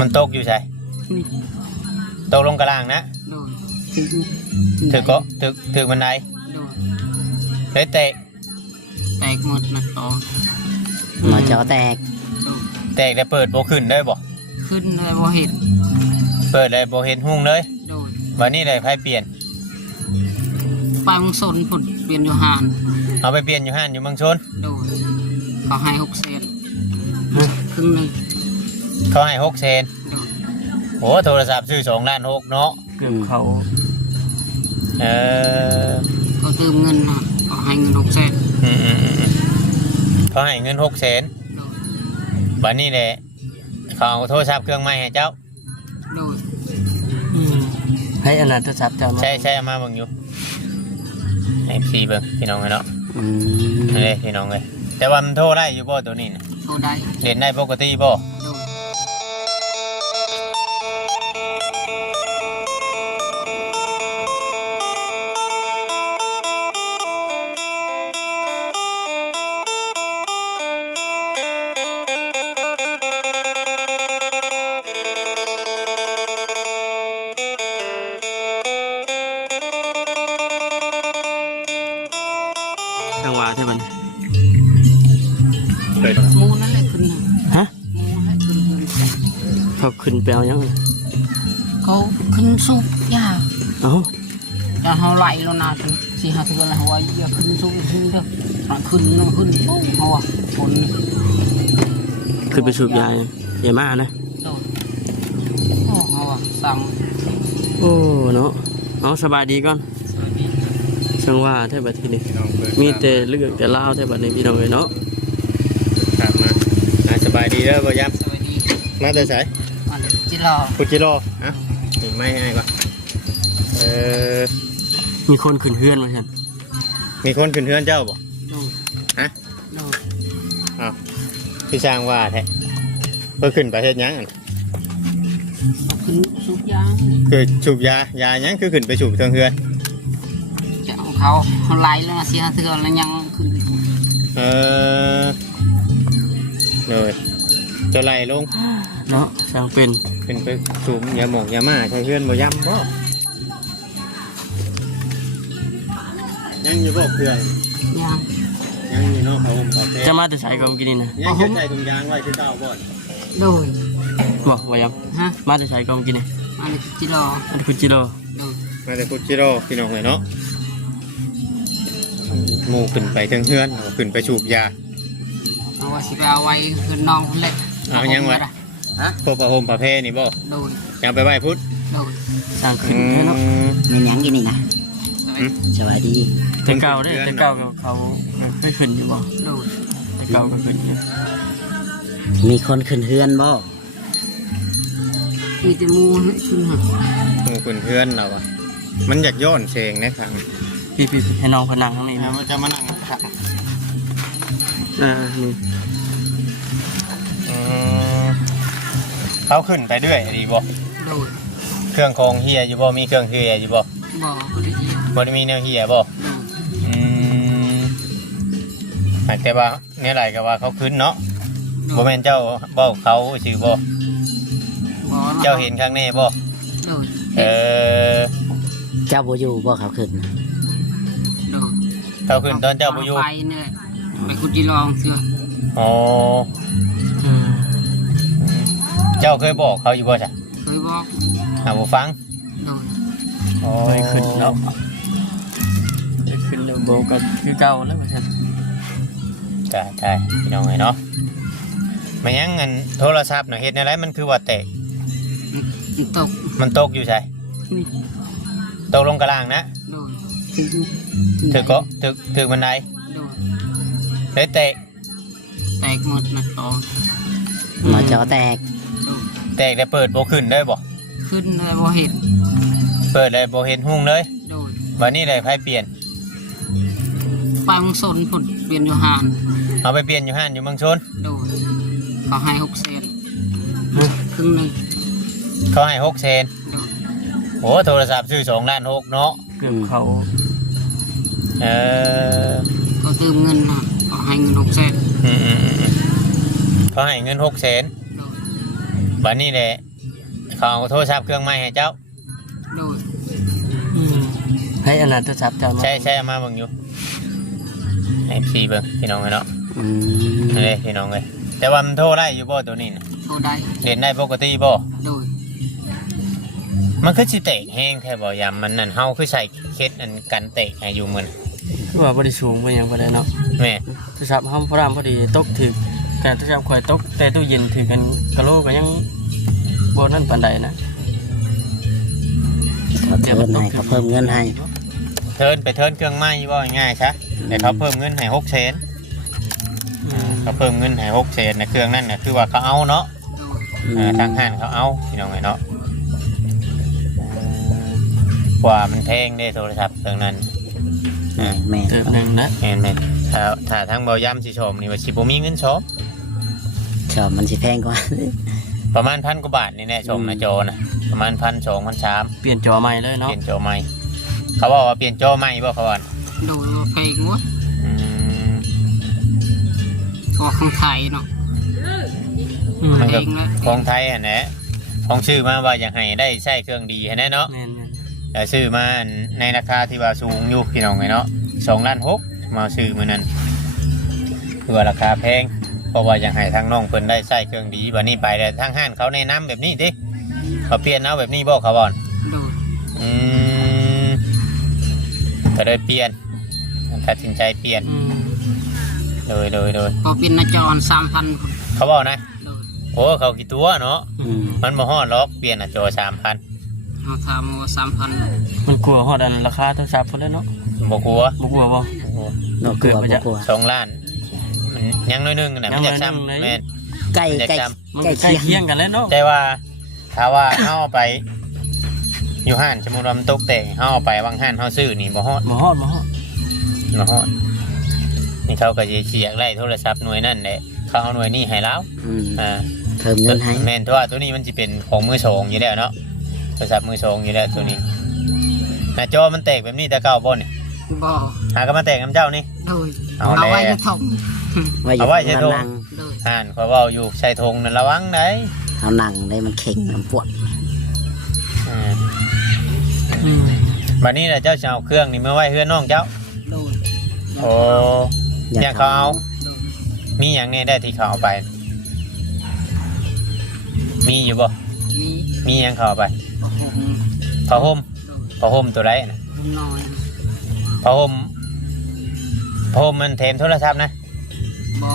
มันตกอยู่ใช่ตกลงกระล่างนะถือก็ถือบันไดเลยเตะแตกหมดนะต่อมาจอแตกแต่เปิดโบขึ้นได้บ่ขึ้นเลยบ่เห็นเปิดเลยโบเห็นหุ้งเลยวันนี้เลยไพ่เปลี่ยนปังสนผุดเปลี่ยนอยู่หานเอาไปเปลี่ยนอยู่ห้านอยู่บางชนโดยเขาให้6 เซนครึ่งนึงเขาให้6 เซนโอ้โทรศัพท์ซื้อ2.6 ล้านเนาะเกือบเขาเขาเติมเงินนะเขาให้เงิน6 เซนเขาให้เงิน6 เซนวันนี้เลยเขาเอาโทรศัพท์เครื่องใหม่ให้เจ้าโดยให้อนาโทรศัพท์เจ้าใช่เอามาเบิ่งอยู่FC เบิ่งพี่น้องเนาะเลยพี่น้องเลยแต่ว่ามันโทรได้อยู่บ่ตัวนี้นะโทรได้เล่นได้ปกติบ่จังหวะใช่ไหมมูนั่นแหละขึ้นฮะมูให้ขึ้นเขาขึ้นไปเอายังไงเขาขึ้นสูบยาจะเขาไหลแล้วนะถึง4-5 เทือนแล้วว่าอย่าขึ้นสูบขึ้นเด้อขึ้นน้องขึ้นเขาอ่ะผลขึ้นไปสูบยาอย่ามานะเขาอ่ะสั่งโอ้เนาะเอาสบายดีก่อนจังว่าแทบแบบทีนี้มีแต่เลือกแต่เล่าแทบแบบนี้พี่น้องเลยเนาะครับมาสบายดีแล้วบ่ยับมาแต่ไสจิรอพุจิโร่ฮะถึงไม่ให้ก่อนมีคนขึ้นเฮือนมาใช่มีคนขึ้นเฮือนเจ้าบ่ฮะอ้าวพี่ช่างว่าแท้เพื่อขึ้นไปเฮ็ดยังขึ้นสูบยาคือสูบยายังคือขึ้นไปสูบเทิงเฮือนเขาไล่แล้ว4-5 เทือนแล้วยังขึ้นเลยจะไล่ลงเนาะช่างเป็นขึ้นไปสูบยาหมกยามาใช้เฮือนบ่ย่ำบ่ยังอยู่บ่เพื่อนยังอยู่เนาะเขาจะมาแต่ใส่กับกินนี่นะยังจะใส่ถุงยางไว้ที่เต้าบ่อนโดยบอกว่ายังมาแต่ใส่กับกินนี่มาแต่จิโร่มาแต่พุจิโร่พี่น้องเลยเนาะหมูขึ้นไปทั้งเฮือนขึ้นไปสูบยาเอาว่าสิไปเอาไว้คือน้องคนเล็กเอายังไงพวกประโฮมประเพนี่บ่ยังไปไหว้พุทธสร้างขึ้นเนาะมีหยังกินนี่นะสวัสดีแต่เก่าได้แต่เก่าเขาไม่ขึ้นอยู่บ่แต่เก่าก็ขึ้นอยู่มีคนขึ้นเฮือนบ่มีแต่มูขึ้นหขึ้นเฮือนเราอะมันอยากย้อนเชงนะครับพี่ให้น้องพนังข้างนี้นะมันจะมานั่งครับนี่เขาขึ้นไปด้วยดีบ่เครื่องคงเฮียอยู่บ่มีเครื่องเฮียอยู่บ่บ่ได้มีแนวเฮียบ่แต่ว่าเนี่ยไรก็ว่าเขาขึ้นเนาะบ่แม่นเจ้าบ่เขาชื่อบ่เจ้าเห็นข้างนี้บ่เจ้าบ่อยู่บ่เขาขึ้นเขาขึ้นตอนเจ้าบ่อยู่ไปเนี่ยไปคุจิลองเสืออ๋อเจ้าเคยบอกเขาอยู่บ่จ้ะเคยบอกบ่ฟังเคยขึ้นแล้วขึ้นแล้วโบก็คือเก่าแล้วมาใช่ใช่พี่น้องไงเนาะมันยังเงินโทรศัพท์น่ะเฮ็ดอะไรมันคือว่าแตกมันตกอยู่ใช่ตกลงกระล่างนะถือบันไดเลยเตะหมดนะต่อมาจอแตกแต่เปิดโบขึ้นได้บ่ขึ้นเลยบ่เห็นเปิดเลยโบเห็นหุ้งเลยวันนี้เลยไพ่เปลี่ยนปังสนผุดเปลี่ยนอยู่หานเอาไปเปลี่ยนอยู่ห้านอยู่บางชนเขาให้6 เซนครึ่งนึงเขาให้6 เซนโอ้โทรศัพท์ซื้อ2.6 ล้านเนาะเกือบเขาเขาเติมเงินนะเขาให้เงิน6 เซนเขาให้เงิน6 เซนวันนี้เลย เขาเอาโทรศัพท์เครื่องใหม่ให้เจ้า โดย ให้อนาโทรศัพท์เจ้ามา ใช่เอามาเบิ่งอยู่ให้พี่เบิ่งพี่น้องเนาะ อืม นี่เลยพี่น้องเลยแต่ว่ามันโทรได้อยู่บ่ตัวนี้น่ะ โทรได้ เล่นได้ปกติบ่ โดย มันคือสิเตะแห้งแท้บ่ยามมันนั่นเฮาคือใส่เคสอันกันเตะให้อยู่มื้อนั้น คือว่าบ่ได้สูงบ่หยังบ่ได้เนาะ แม่ โทรศัพท์เฮาพอรามพอดีตกถึกการโทรศัพท์ข่อยตกแต่ตู้เย็นถึกกันกะโลก็ยังบ่นั่นปานใดนะ เขาเพิ่มให้เขาเพิ่มเงินให้ เทิร์นไปเทิร์นเครื่องใหม่บ่ง่ายๆซะแต่เขาเพิ่มเงินให้6เซนเขาเพิ่มเงินให้6เซนในเครื่องนั่นน่ะคือว่าเขาเอาเนาะ โดย ทางห้างเขาเอาพี่น้องเนาะกว่ามันแพงได้โทรศัพท์เครื่องนั้น แม่ เติบหนึงนะ แม่นๆถ้าทางเบาย่ำสิชมนี่ว่าสิบ่มีเงินชม ชอบมันสิแพงกว่า ประมาณ1,000 กว่าบาทนี่แหละชมนะจอนะประมาณ1,200 1,300 เปลี่ยนจอใหม่เลย เป เนาะ ลี่ยนจอใหม่เขาบอกว่าเปลี่ยนจอใหม่บ่เขาว่า โดยว่าไปงวด อืม ตัวข้างไทยเนาะ มันก็ เองเลย ของไทยอ่ะนะของชื่อมาว่าอยากให้ได้ใช้เครื่องดีแน่เนาะ แม่น แต่ซื้อมาในราคาที่ว่าสูงอยู่พี่น้องเนาะ2.6 ล้านมาซื้อมื้อนั้นเพื่อราคาแพงเพราะว่าอยากให้ทางน้องเพิ่นได้ใช้เครื่องดีบัดนี้ไปแต่ทางห้างเขาแนะนำแบบนี้ดิเขาเปลี่ยนเอาแบบนี้บ่เขาบ่อน โดย อืมก็เลยเปลี่ยนตัดสินใจเปลี่ยน ๆ โดย พอเป็นหนาจร3,000 เขาบอกนะ โดย โอ้เขากี่ตัวเนาะ อืม มันบ่ฮอดล็อกเปลี่ยนอ่ะจอ 3,000 เอาถามว่า3,000 มันกลัวฮอดอันราคาโทรศัพท์พุ่นเลยเนาะ บ่กลัว บ่กลัวบ่ บ่กลัวบ่กลัว 2 ล้านมันยังน้อยหนึงน่ะมันจะซ้ำแม่น ใกล้ มันจะ ใกล้ ซ้ มัน ใกล้ ใกล้ เคียง เคียงกันแล้วเนาะ ำแต่ว่าถ้าว่าเฮาเอาไปอยู่ห้านสมมุติว่ามันตกแต่งเฮาเอาไปวางห้านเฮาซื้อนี่บ่ฮอด บ่ฮอด บ่ฮอดนี่เขาก็สิเสียกไล่โทรศัพท์หน่วยนั่นแหละเขาเอาหน่วยนี้ให้แล้ว อืม อ่า เพิ่มเงินให้ แม่นเพราะว่าตัวนี้มันจะเป็นของมือสองอยู่แล้วเนาะโทรศัพท์มือสองอยู่แล้วตัวนี้หน้าจอมันแตกแบบนี้แต่เก่าบ่เนี่ย บ่ หาก็มาแตกน้ำเจ้านี่ โดย เอาแล้ว ไว้ในถุง ไว้อยู่ เอาไว้ใช้ ข้าง โทร นั่ง โดย อ่านขอเว่าอยู่ใส่ธงนั่นระวังไหน เอานั่งได้มันเข่งมันปวด บัดนี้แหละเจ้าจะเอาเครื่องนี่มาไว้เพื่อนน้องเจ้า โดย โอ้ยังเขาเอา โดย มีอย่างนี้ได้ที่เขาเอาไป มีอยู่บ่ มี มีอย่างเขาเอาไป ผ้าห่ม ผ้าห่ม โดย ผ้าห่มตัวไรนะ น้อย ผ้าห่มมันเทมโทรศัพท์นะ บ่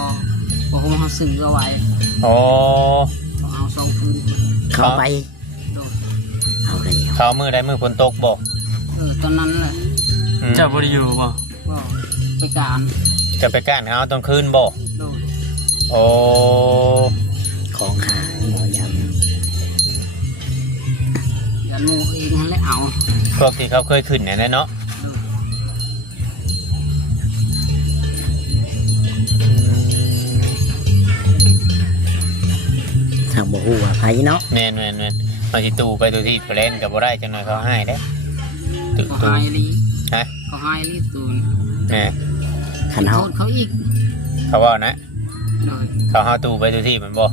ผ้าห่มเขาซื้อเอาไว้ โอ้ เอา2คืน เข้าไป โดย เอาเลย เขาเอามือได้มือฝนตกบ่ ตอนนั้นแหละ อืม เจ้าบ่ได้อยู่บ่ ก็ไปการ จะไปก้านเขาตอนคืนบ่ โดย โอ้ ของหาหมอย ยันหมูเองนั่นแหละเอา พวกที่เขาเคยขึ้นเนี่ยเนาะ โดย ำทางบ่ฮู้ว่าไผเนาะ แม่นมาสิตู่ไปตัวที่ไปเล่นกับบ่ได้จังหน่อยเขาให้เด้ตู่ ก็หายลี ฮะ ก็หายลีตูน แม่ คัน โท เฮา ษเขาอีก เขาบอกนะ โดย เขาเฮาตู่ไปตัวที่มันบ่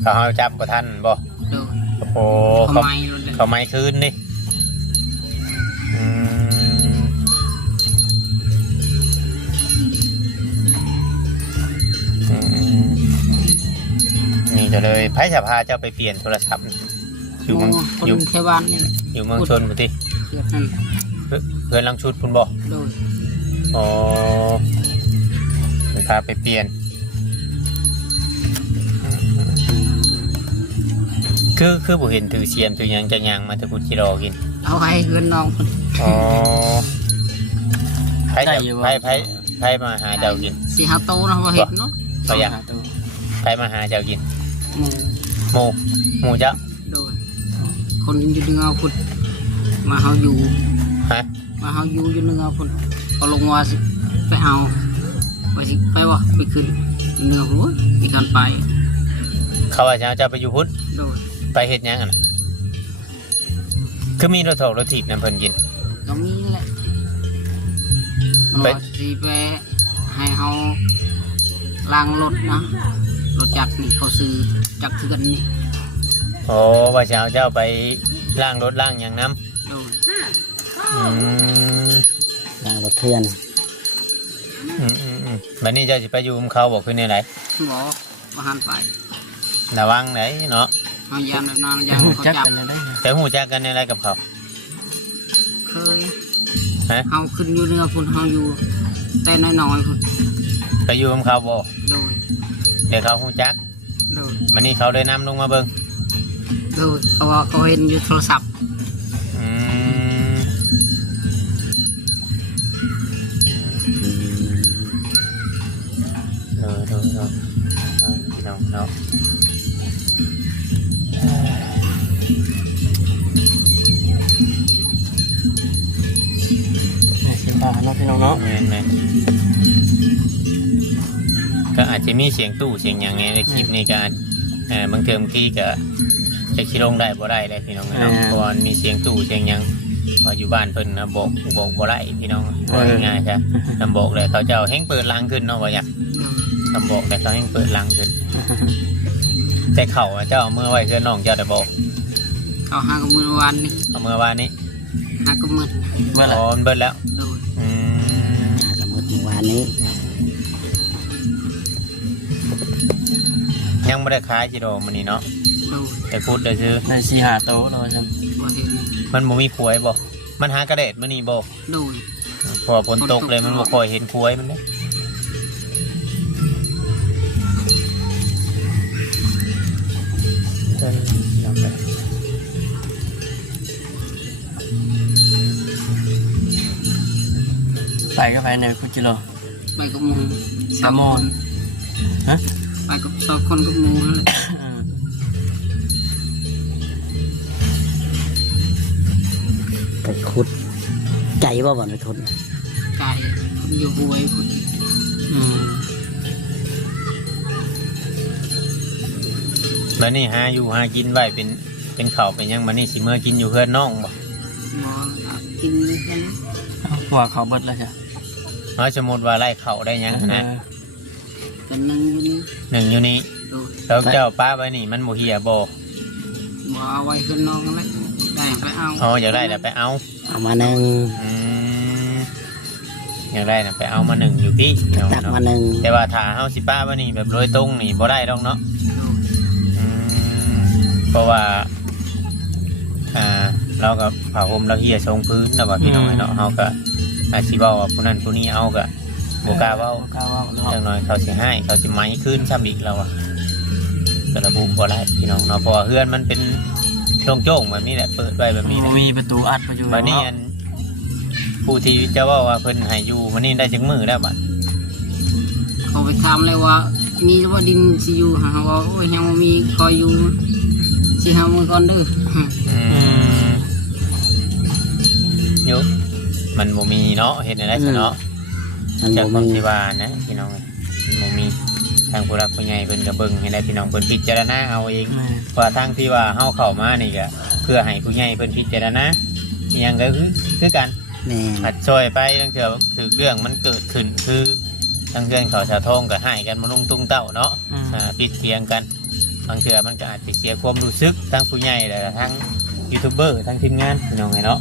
เขาเฮาจับบ่ทันบ่ โดย โอ้ เขา เขา ไม่รถเลย เขาไม่คืนนี่อืมอืมนี่ก็เลยไผจะพาเจ้าไปเปลี่ยนโทรศัพท์อยู่เมือง คน อยู่ เทวันนี่แหละ อยู่เมืองชนบุรี เกิดนั่น เพื่อนลังชุดคุณบ่ โดย อ๋อพาไปเปลี่ยน คือบ่เห็นถือเสียมถือหยังจะยังมาแตะกุจิรอกิน เอาให้เงินน้องคน อ๋อไผจะไผมาหาเจ้ากิน 4-5 โตนะว่าเห็นเนาะ ไปยังไผมาหาเจ้ากิน หมู่ หมู่เจ้า โดยคนอยู่ดึงเอาพุ่นมาเฮาอยู่ ฮะ มาเฮาอยู่อยู่นึงเอาพุ่นเอาลงว่าสิไปเอาไปสิไปวะไปขึ้นเนื้อหัวมีการไป เขาว่าจะเอาเจ้าไปอยู่พุทธ โดย ไปเฮ็ดหยังอ่ะนะคือมีรถถกรถถีบนำเพิ่นกิน ก็มีแหละมัน ไป ว่าสิไปให้เฮาล้างรถนะรถจักรนี่เขาซื้อจักรเถื่อนนี่ โอ้ว่าจะเอาเจ้าไปล้างรถล้างอย่างน้ โดย ำนางรถเทือน บัดนี้เจ้าจะไปอยู่กับเขาบอกขึ้นในไหน บอกว่าหันไป ระวังไหนเนาะ เอายามแบบนั้นยามเขา จัก จับ กันเลยได้ แต่หูจักกันในไรกับเขา เคย ฮะ เขาขึ้นอยู่เรือพุ่นเขาอยู่แต่น้อยๆพุ่น ไปอยู่กับเขาบอก โดย เดี๋ยวเขาหูจัก โดย บัดนี้เขาเลยนำลงมาเบิ่ง โดยเขาว่าเขาเห็นอยู่โทรศัพท์ อืมเนาะเนาะ เสียงฟ้าเนาะพี่น้องเนาะ แม่นก็อาจจะมีเสียงตู้เสียงอย่างในคลิปนี้ก็บางเทอมที่ก็จะคิดลงได้บ่ได้เลยพี่น้องเนาะเพราะว่ามีเสียงตู้เสียงหยังว่าอยู่บ้านเพิ่นนะบอกบ่ได้พี่น้องง่ายๆใช่ทำบอกเลยเขาเจ้าแห้งเปิดลังขึ้นเนาะว่าอยากทำบอกแต่เขาแห้งเปิดลังขึ้นแต่เขาเจ้าเอามื่อไว้เพื่อนน้องเจ้าได้บอก เขาหากับมือวันนี่ เอามื่อวานนี้ หากับมือ เมื่อไหร่ อ๋อมันเบิดแล้ว โดย หากระมุดเมื่อวานนี้ ยังไม่ได้ขายจิโร่มันนี่เนาะ โดย แต่พูดได้ซื้อ ในสีหาโต๊ะเราจ บ่เห็น มันบ่มีควยบ่มันหากระเด็ดมันนี่บ่ โดย พอฝนตกเลยมันบ่ค่อยเห็นควยมันเนี่ยำไปก็ไปในคุจิโร่ ไปกับหมู สามโมงฮะ ไปกับสองคนกับหมูนั่นแหละ ไปขุดใจบ่บ่อนไปขุด ไก่คนอยู่หวยพุ่น มันนี่หาอยู่หากินไว้เป็นข้าวเป็นหยังมันนี่สิเมื่อกินอยู่เพื่อนน้องบ่ หมอกินด้วยกัน หัวเขาเบิดแล้วจ้ะ เนาะสมมุติว่าไล่ข้าวได้หยังนะ กันนั่งอยู่นี่ หนึ่งอยู่นี่ โดย แล้วเจ้าป้าไว้นี่มันบ่เหี่ยบ่ บ่เอาไว้ขึ้นน้องนั่นแหละได้ไปเอา อ๋ออยากได้แต่ไปเอา เอามาหนึ่ง อืมอยากได้น่ะไปเอามาหนึ่งอยู่พี่เนาะ ตักมาหนึ่ง แต่ว่าถ้าเฮาสิป้าไว้นี่แบบโดยตรงนี่บ่ได้ดอกเนาะ โดย อืมเพราะว่าเรากับผ้าห่มเราเหี่ยทรงพื้นแต่ว่าพี่น้องเนาะเฮาก็อาจสิเว้าว่าผู้นั้นผู้นี้เอาก็บ่กล้าเว้า กล้าเว้าเนาะ จังน้อยเขาสิให้เขาสิไหมขึ้นซ้ำอีกแล้วอ่ะก็ระบุบ่ได้พี่น้องเนาะเพราะว่าเฮือนมันเป็นโจ้งๆแบบนี้แหละเปิดไว้แบบนี้แหละ มีประตูอัดประตู บัดนี้อันผู้ที่จะเว้าว่าเพิ่นให้อยู่มันนี่ได้จักมือแล้วบัด เขาไปถามเลยว่ามีว่าดินสิอยู่หาว่าโอ้ยยังบ่มีคอยอยู่สิหามือก่อนเด้อ อืมยุมันบ่มีเนาะเฮ็ดได้ซะเนาะ มัน จาก บ่ ความ มี ที่ว่านะพี่น้องมันบ่มีทางผู้รักผู้ใหญ่เพิ่นก็เบิ่งให้ได้พี่น้องเพิ่นพิจารณาเอาเองว่าทางที่ว่าเฮาเข้ามานี่ก็เพื่อให้ผู้ใหญ่เพิ่นพิจารณาอีหยังก็คือกัน แม่น อัดช่วยไปตั้งเถื่อคือเรื่องมันเกิดขึ้นคือทางเพื่อนเขาชาวทองก็ให้กันมาลุงตุ้งเต้าเนาะปิดเทียงกันบางเถื่อมันก็อาจจะเสียความรู้สึกทั้งผู้ใหญ่และทั้งยูทูบเบอร์ทั้งทีมงานพี่น้องไงเนาะ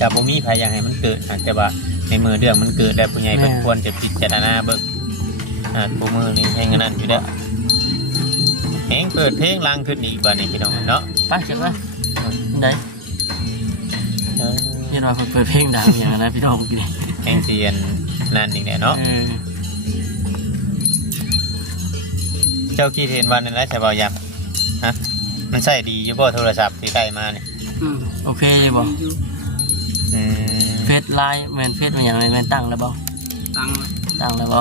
จะบ่มีพยายามให้มันเกิดอาจจะว่าในมือเรื่องมันเกิดแต่ผู้ใหญ่เป็นควรจะพิจารณาเบิกผู้มือนี่ให้เงินนั่นอยู่เด้อเพลงเปิดเพลงลังขึ้นอีกว่านี่พี่น้องเนาะ ไปเจ็บไหมได้ยันว่าเปิดเพลงดังอย่างนั้นพี่น้องกิน เพลงเสียนนั่นอีกเนี่ยเนาะ เจ้าคิดเห็นวันนั้นแล้วใช่เปล่ายังฮะมันใช่ดีอยู่บ่โทรศัพท์ที่ได้มาเนี่ย โอเคบ่ อยู่ อืม เฟซไลน์แมนเฟซมันอย่างไรแมนตั้งแล้วบ่ ตังค์ ตั้งแล้วบ่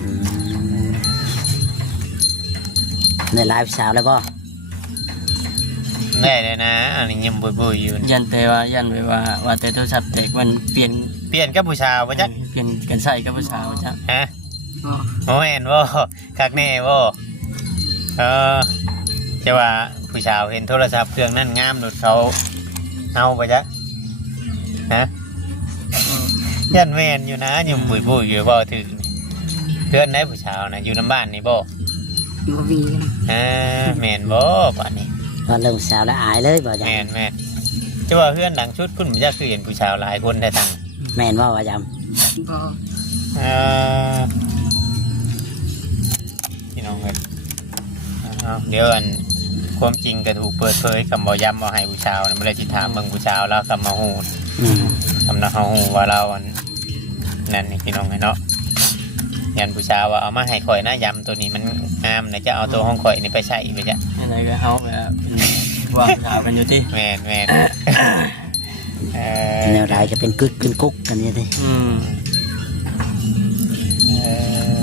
อืมในไลฟ์สาวแล้วบ่ ได้เลยนะอันนี้ยังบุยๆอยู่ ยันแต่ว่ายันไว้ว่าแต่โทรศัพท์แตกมันเปลี่ยน กับผู้ชายปะจ๊ะ เปลี่ยนกันใส่กับผู้สาวจ้ะ ฮะ ก็ โอ้แอนบ่คักแน่บ่จะว่าผู้ชายเห็นโทรศัพท์เครื่องนั่นงามดุดเขาเอาปะจ๊ะฮะยันแมนอยู่นะยังบุยๆอยู่บ่ถึงเพื่อนได้ผู้ชายนะอยู่น้ำบ้านนี่บ่ อยู่กับวีกัน แมนบ่ป่านนี้ พอเริ่มสาวแล้วอายเลยบ่จ แม่นแม่นจะว่าเพื่อนหลังชุดคุณมันจะคือเห็นผู้ชายหลายคนแต่ทาง ำแม่นว่าจ ก็ เออพี่น้องเลยเอาเดี๋ยวอันความจริงก็ถูกเปิดเผยคำบอกย้ำว่าให้ผู้ชายไม่ได้จิถามเบิ่งผู้ชายแล้วคำมาหู ำ คำนักเขาหูว่าเราอันนั่นนี่พี่น้องเนาะยันผู้ชายว่าเอามาให้ข่อยนะยำตัวนี้มันงามนะจะเอาตัวของข่อยนี่ไปใช้ไปจ้ะ อะไรก็เฮาแบบวางข่าวกันอยู่ที่ แม่นแม่นเออ แนวใดจะเป็นกึกเป็นกุ๊กกันนี่ดิ เออ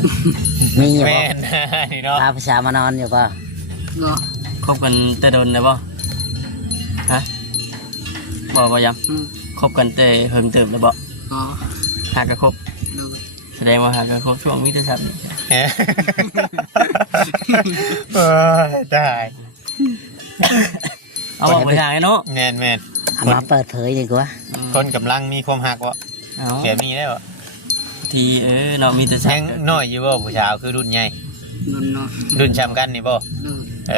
มีอยู่ แม่ บ่ นนี่เนาะ พาผู้สาวมานอนอยู่ป่ะ ก็ คบกันแต่โดนเลยบ่ฮะบอกว่าย้ อืม ำคบกันแต่เพิ่มเติมเลยบ่ ก็ หากระคบ ดู แสดงว่าหากระคบช่วงมิตรศัพท์นี่ เออได้ เอาออกไปทางไอ้เนาะ แม่นแม่น เอามาเปิดเผยดีกว่า คนกำลังมีความหักวะ เอา เดี๋ยวมีได้วะ ทีเนาะมิตรศัพ ยัง ท์ น้อยอยู่บ่ผู้ชายคือรุ่นใหญ่ นอนนอน รุ่นช้ำกันนี่บ่ ดู เอ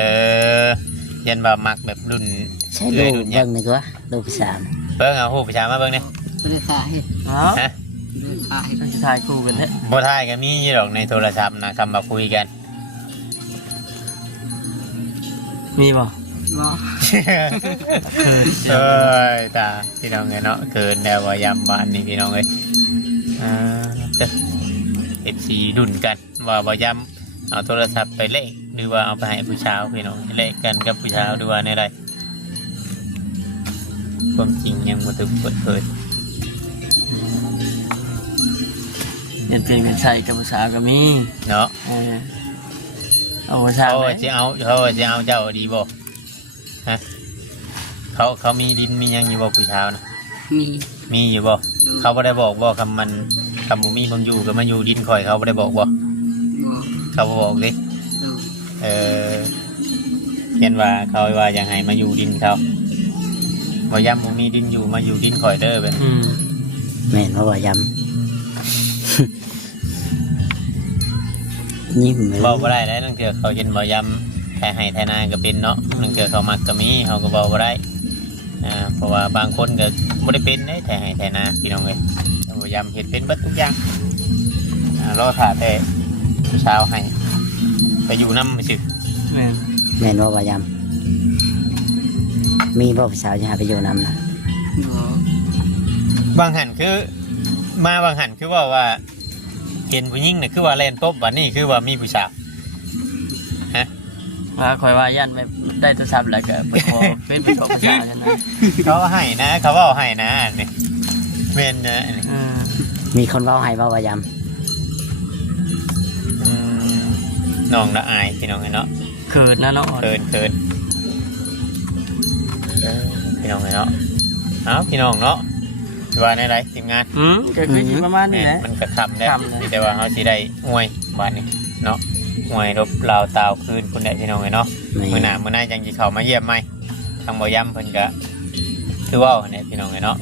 อยันว่ามักแบบรุ่น ใช่ดู รุ่นใหญ่ เบิ่งดีกว่าดูผู้สาว เบิ่งเอาผู้ผู้ชายมาเบิ่งนี่ ไม่ได้ถ่าย เอา ฮะ ไม่ได้ถ่าย ต้องจะถ่ายคู่กันแท้ บ่ทายก็มีอยู่ดอกในโทรศัพท์นะคำมาคุยกัน มีบ่ ก็ เอ้ยตาพี่น้องไงเนาะเกินแล้วว่ายามบ้านนี่พี่น้องเอ้ยเด้อ FC ดุนกันว่าบ่ยำเอาโทรศัพท์ไปเล่นหรือว่าเอาไปให้ผู้ชายพี่น้องเล่นกันกับผู้ชายหรือว่าในใดความจริงยังบ่ถูกเปิดเผย เป็นเปลี่ยนเป็นใส่กับภาษาวก็มี เนาะ เอาภาษา เขา ไหม ว่าสิเอาเจ้าดีบ่ฮะเขามีดินมีหยังอยู่บ่ผู้ชายนะ มี มีอยู่บ่ ดู เขาบ่ได้บอกบ่คำมันคำบ่มีคนอยู่ก็มาอยู่ดินข่อยเขาบ่ได้บอกบ่ ก็ เขาบ่บอกดิ ดู เห็นว่าเขาว่ายังไงมาอยู่ดินเขาบ่ย้ำบ่มีดินอยู่มาอยู่ดินข่อยเด้อแบบ แม่นว่าจำ ยิ้มเลย บอกบ่ได้แล้วนั่นคือเขาเห็นบ่ย้ำแท้ให้แท้นาก็เป็นเนาะนั่นคือเขามักก็มีเขาก็บอกบ่ได้เพราะว่าบางคนก็บ่ได้เป็นได้แท้ให้แท้นาพี่น้องเอ้ยแต่บ่ย้ำเฮ็ดเป็นเบิดทุกอย่างรอท่าแต่ผู้สาวให้ไปอยู่นำซื่อ แม่น แม่นว่าจำมีบ่ผู้สาวจะหาไปอยู่นำนะ ก็ บางหันคือมาบางหันคือว่าเห็นผู้หญิงน่ะคือว่าเล่นตบบัดนี้คือว่ามีผู้สาว ว่าคอยว่าย่านไปได้โทรศัพท์แล้วก็ไปขอเป็นไปขอภาษาใช่ไหม เขาให้นะเขาเว่าให้นะนี่เวนนะนี่ มีคนเว้าให้ว่าจ อืมน้องละอายพี่น้องเนาะ เขินนะเนาะ เกินพี่น้องเนาะเอาพี่น้องเนาะว่าในไรทีมงาน ก็คืออยู่ประมาณนี้แหละ มันกระทำได้ ทำเลย แต่ว่าเขาสิได้อวยบ้านนี้เนาะอวยรบลาวตาวคืนคุณได้พี่น้องเนาะ ำ มื่อหน้ายังจะเข้ามาเยี่ยมไหมทางบ่ย้ำเพิ่นก็คือว่าเนี่ยพี่น้องเนาะ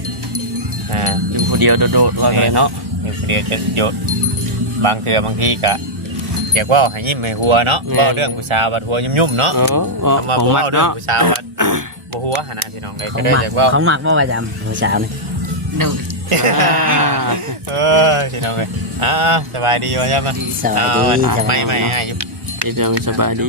อยู่คนเดียวโดดๆว่าเลยเนาะ อยู่คนเดียวจะโยดบางเทื่อบางทีก็อยากเว่าให้ยิ้มให้หัวเนาะเว่าเรื่องผู้สาวบัดหัวยุ่มๆเนาะ ทำมา ของ บ่ มัก เว่าเรื่อง เนาะ ผู้สาวบัดบ่หัวหนนะพี่น้องเลย ขอ ก็ ง ได้ หมัก อยากเว่า ของหมักว่าจำผู้สาวนี่ ดู พี่น้องเลยสบายดีวะใช่ไหม สวัสดีสวัสดี ไม่ให้อยู่ เดี๋ยวสบายดี